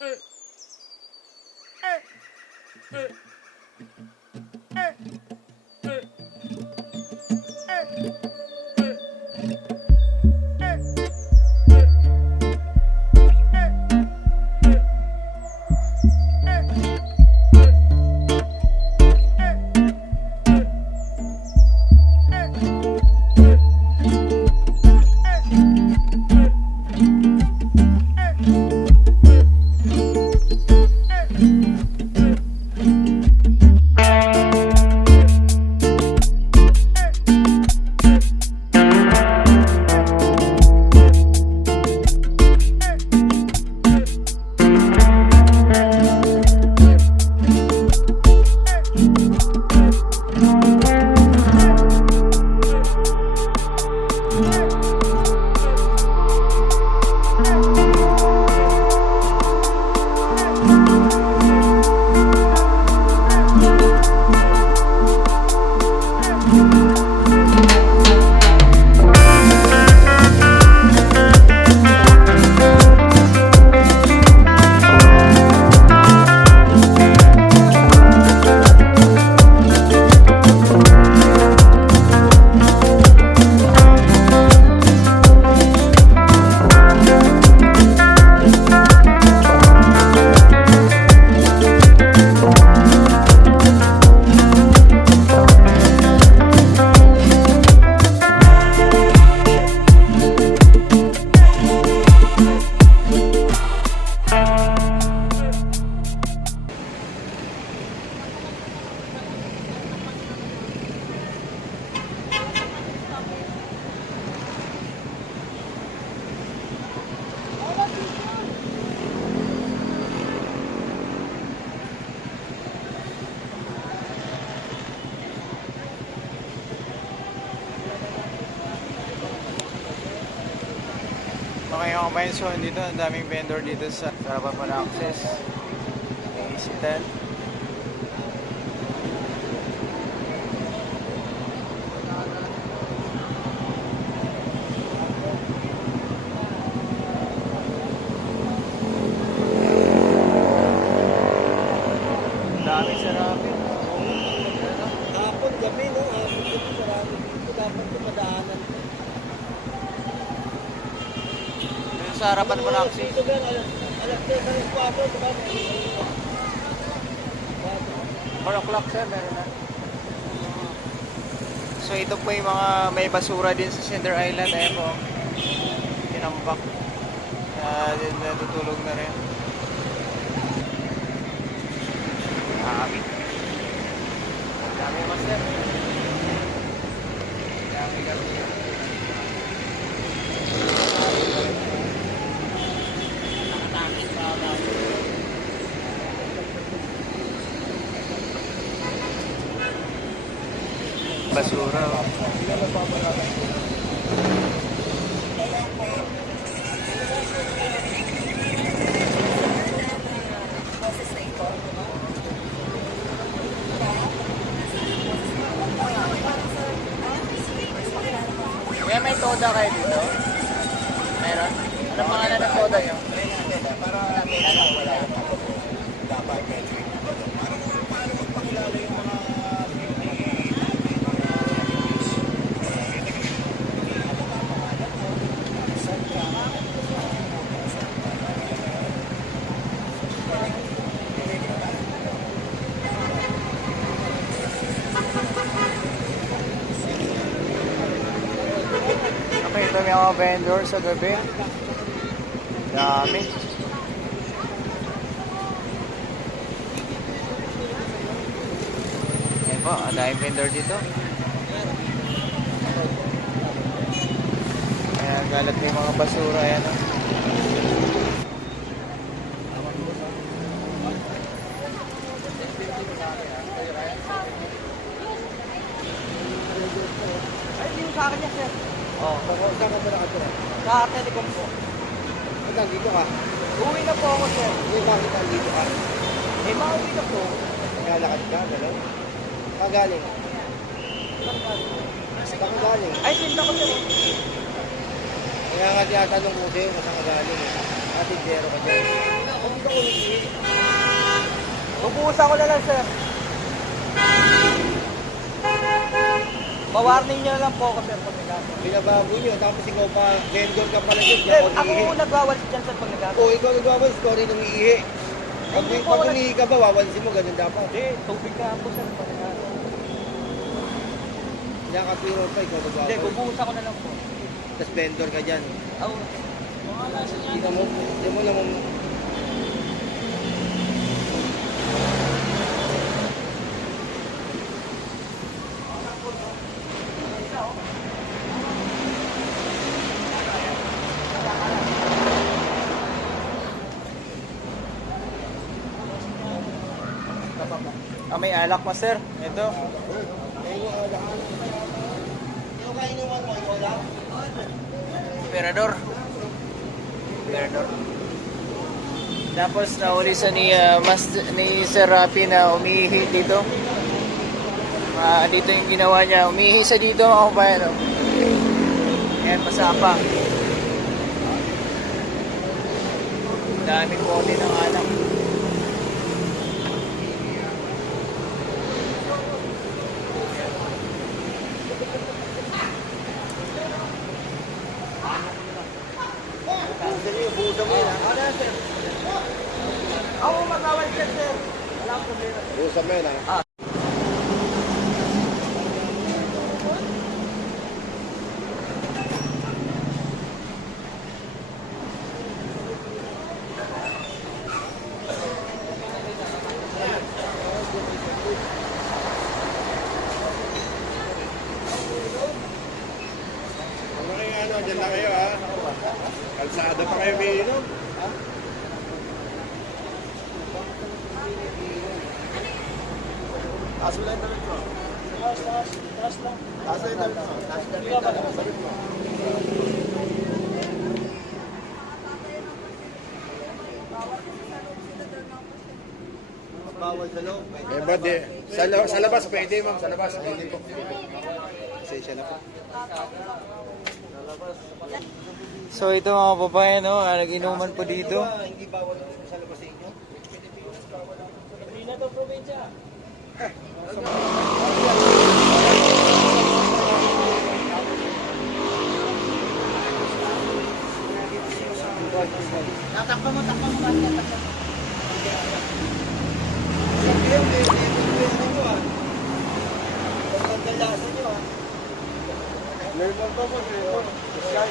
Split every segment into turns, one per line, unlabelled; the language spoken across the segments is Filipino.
うん。う Okay mga kabayan, so dito ang daming vendor dito sa na access. Isitan. Ang dami sa Rapid.
Hapon, gabi, no? Hapon, gabi, marami dito. Dapat dumadaanan.
Dito sa harapan mo na access.
Dito, Ben, alas, alas 3, alas 4, diba? Meron
4 o'clock sir, meron na. So ito po yung mga may basura din sa Cinder Island. Ayan po. Tinambak. Uh, natutulog na rin. Dami. Dami mas sir. Dami kami. Basura. oh. Kuya, may toda kayo dito? Meron? Anong pangalan ng toda nyo? Ito may mga vendor sa gabi. Dami. Ayan po, ang daming vendor dito. Ayan, galat may mga basura. Ayan o.
Ay, yung sa akin niya, sir.
Oh,
Saan ka ba nakatira?
Sa Telecom po.
Ba't nandito ka?
Uwi na po ako, sir.
Hindi, bakit nandito ka?
Eh, mauwi na po.
Naglalakad ka, gano'n? Saan galing? Saan ka galing?
Ay, sinta ko, sir.
Kaya nga tinatanong ko kung saan ka galing. eh. Atindero ka dyan. Kung ikaw umiihi,
Bubuhusan ko na lang, sir. Pawarning niyo na lang po ako, sir, pag nagato.
binabago nyo, tapos ikaw pa, vendor ka pala dyan,
Sir,
ikaw
ako
umiihi.
nagwawalis dyan, sir, pag nagato.
O ikaw nagwawalis, ikaw rin umiihi. Pag,
Hindi po
pag
ako
umiihi ka ba, wawalisin mo, ganun dapat.
Hindi, tubig ka po, sir, pag nagato.
Nakapiro pa, ikaw
Hindi,
nagwawalis.
bubuhusan ko na lang po.
Tapos vendor ka dyan.
Oh,
Hindi ka mo, hindi mo naman,
Ah, may alak pa sir. Ito. Emperador. Emperador. Tapos nahuli sa ni, ah, mas, ni Sir Rapi na umihi dito. Ah, dito yung ginawa niya. Umihi sa dito mga kabayan. Oh. Ayan, pasapa. Daming bote ng alak.
Buusan mo yun, buusan mo yun.
ano yan, sir? Ako magwawalis dyan, sir. Wala akong
yun, ha?
Ano ano, dyan na kayo ha? Kalsada pa kayo may inom?
Yung damit mo. Taas, taas, taas lang. Taas lang damit mo. Taas damit mo. Bawal sa loob.
Eh, ba't di? Sa, sa labas, pwede ma'am. Sa labas, pwede po.
Pasensya na po.
So ito mga kababayan, no, ah, nag-inuman po dito.
Ano Hindi bawal sa labas sa inyo?
Tatakbo mo, takbo mo. Tatakbo mo?
Pa mo, meron. Sky.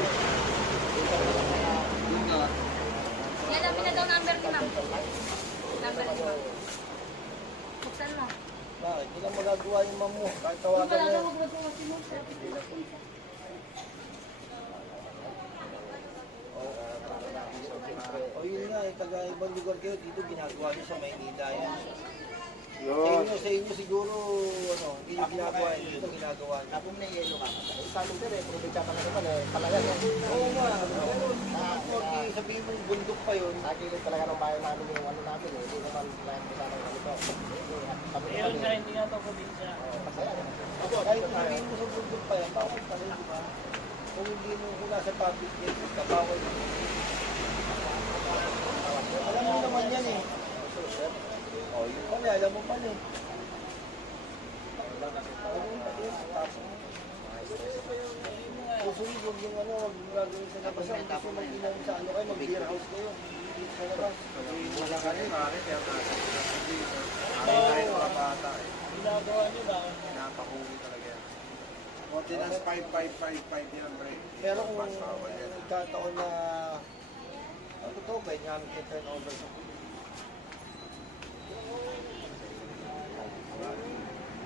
Yan ang pinagaw number ni ma'am. Number ni ma'am. Buksan mo.
Bakit? Hindi lang magagawa yung mamu. Kahit
Yung
tawagan mo.
daw, huwag mo kasi mo.
O yun nga, eh, taga ibang lugar kayo, dito ginagawa nyo sa Maynila yan. Sa inyo, sa inyo siguro, ano, hindi ginagawa yun, dito ginagawa nyo. Tapos na yelo ka. Sa amin din eh, probinsya pa naman eh, talaga yan. Oo nga, ganun. Porque sabihin mo bundok pa yun.
Nakikita talaga ng bayan namin yung ano namin eh. Hindi naman lahat sa. Ayun nga, hindi nga ito probinsya.
Kahit sabihin mo sa bundok pa yan, bawal pa rin, di ba? Kung hindi mo kung nasa public place, kabawal mo. Alam mo naman yan eh. O, yun pala, alam mo pala eh. Huwag yung ano, huwag yung gagawin sa labas. Ang gusto mag-inom sa ano kayo, mag-beer house kayo.
Ginagawa nyo ba?
Napakuli talaga yan. Ordinance 5555 yan, pre.
Pero kung nagkataon na ang totoo ba, yung namin turn over sa.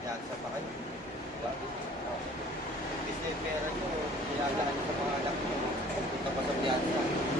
Yan, sa pa kayo. Diba? Na yung pera nyo, nilalaan sa mga anak nyo. Punta pa sa piyansa.